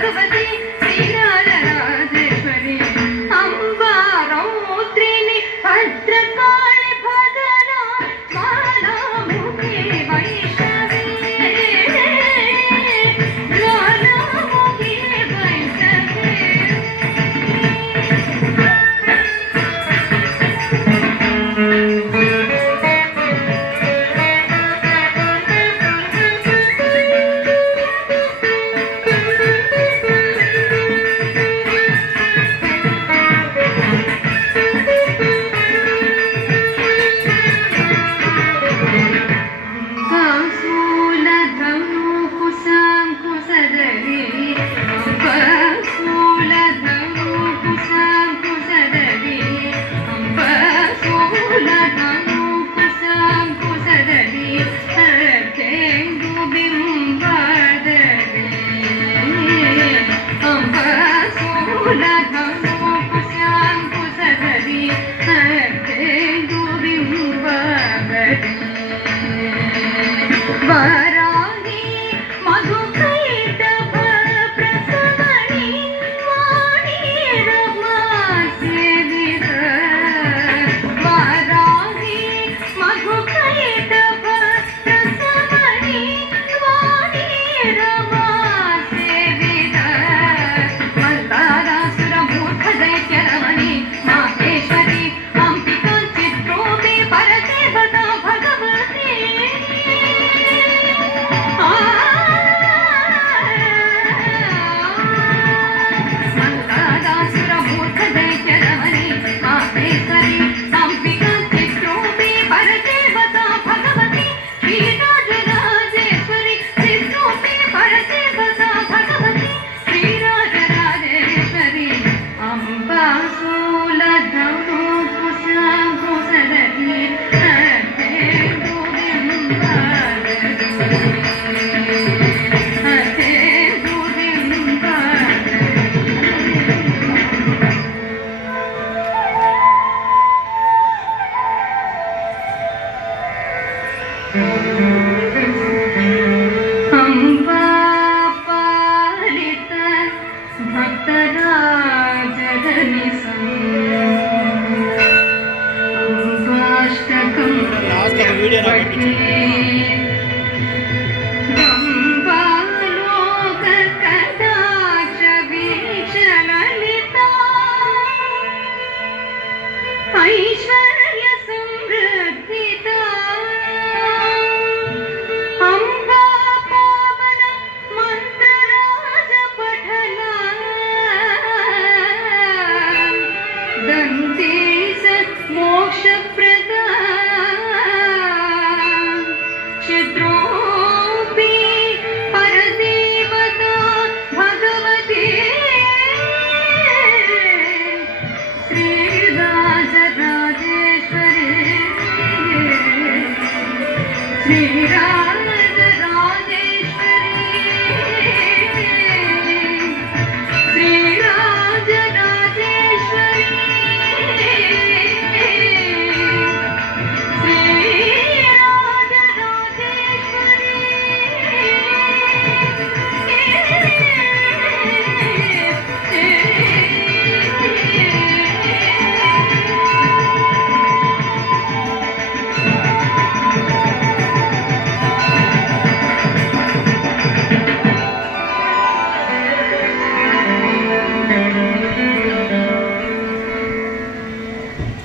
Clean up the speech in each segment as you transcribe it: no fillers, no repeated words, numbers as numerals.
భగవతి శ్రీరాజరాజేశ్వరి అంబా రౌద్రిని భద్రకాళి భగనా జ్వాలాముఖి వైష్ణవి జ్వాలాముఖి వైష్ణవి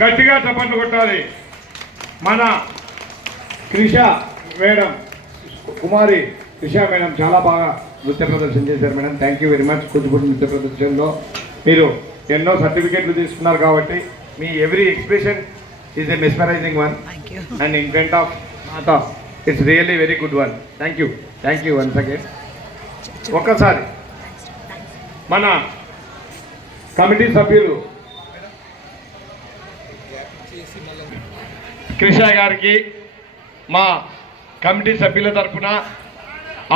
గట్టిగా చప్పట్లు కొట్టాలి. మన క్రిష మేడం, కుమారి క్రిష మేడం చాలా బాగా నృత్య ప్రదర్శన చేశారు madam. Thank you very much. Kuchipudi నృత్య ప్రదర్శనలో మీరు ఎన్నో సర్టిఫికేట్లు తీసుకున్నారు కాబట్టి మీ every expression is a mesmerizing one and in front of Mata it's really very good one. Thank you once again. ఒక్కసారి మన కమిటీ సభ్యులు క్రిష గారికి మా కమిటీ సభ్యుల తరఫున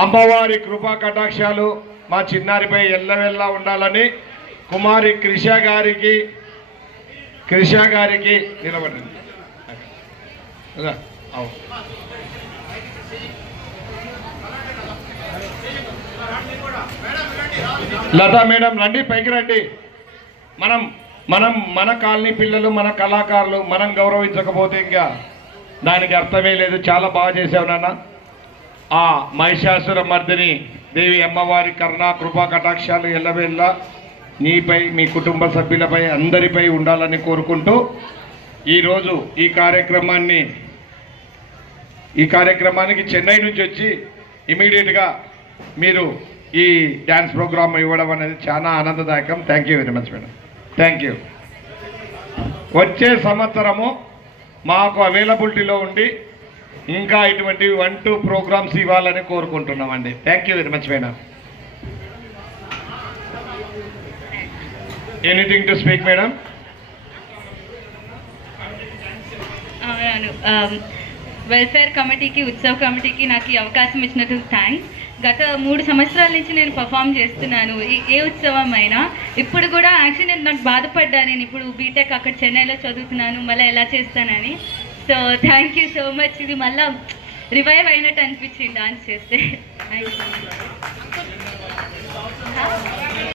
అమ్మవారి కృపా కటాక్షాలు మా చిన్నారిపై ఎల్లవెల్లా ఉండాలని కుమారి క్రిష గారికి నిలబడండి. అవును లతా మేడం రండి, పైకి రండి. మనం మనం మన కాలనీ పిల్లలు, మన కళాకారులు మనం గౌరవించకపోతే ఇంకా దానికి అర్థమే లేదు. చాలా బాగా చేసావు నాన్న. ఆ మహిషాసుర మర్దిని దేవి అమ్మవారి కరుణా కృపా కటాక్షాలు ఎల్లవేళ్ళ నీపై, మీ కుటుంబ సభ్యులపై, అందరిపై ఉండాలని కోరుకుంటూ ఈరోజు ఈ కార్యక్రమానికి చెన్నై నుంచి వచ్చి ఇమీడియట్గా మీరు ఈ డ్యాన్స్ ప్రోగ్రామ్ ఇవ్వడం అనేది చాలా ఆనందదాయకం. Thank you very much madam. Thank you. వచ్చే సంవత్సరము మాకు అవైలబిలిటీలో ఉండి ఇంకా ఇటువంటి 1-2 ప్రోగ్రామ్స్ ఇవ్వాలని కోరుకుంటున్నామండి. Thank you very much madam. Anything to speak madam? Welfare కమిటీకి, ఉత్సవ్ కమిటీకి నాకు ఈ అవకాశం ఇచ్చినందుకు థ్యాంక్స్. గత 3 సంవత్సరాల నుంచి నేను పర్ఫామ్ చేస్తున్నాను ఏ ఉత్సవం అయినా. ఇప్పుడు కూడా యాక్చువల్లీ నేను నాకు బాధపడ్డా, నేను ఇప్పుడు బీటెక్ అక్కడ చెన్నైలో చదువుతున్నాను, మళ్ళీ ఎలా చేస్తానని. So thank you so much. ఇది మళ్ళీ రివైవ్ అయినట్టు అనిపించింది డాన్స్ చేస్తే. Thank you.